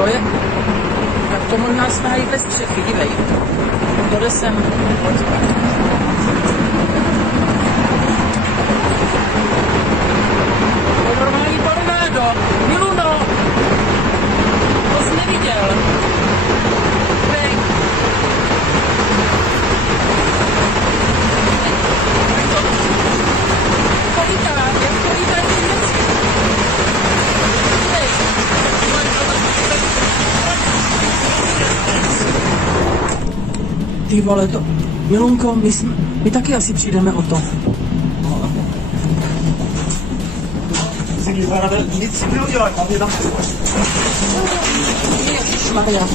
To je... Tak to možná stájí bez střechy, dívej. To jde sem. To je normální tornádo. Miluno! To jsi neviděl. Bang. Kolítá, jak kolítá ty věci. Dívej. Ty vole, to... Milunko, my taky asi přijdeme o to. Nic si neudělat, mám je tam... Ježišmarja.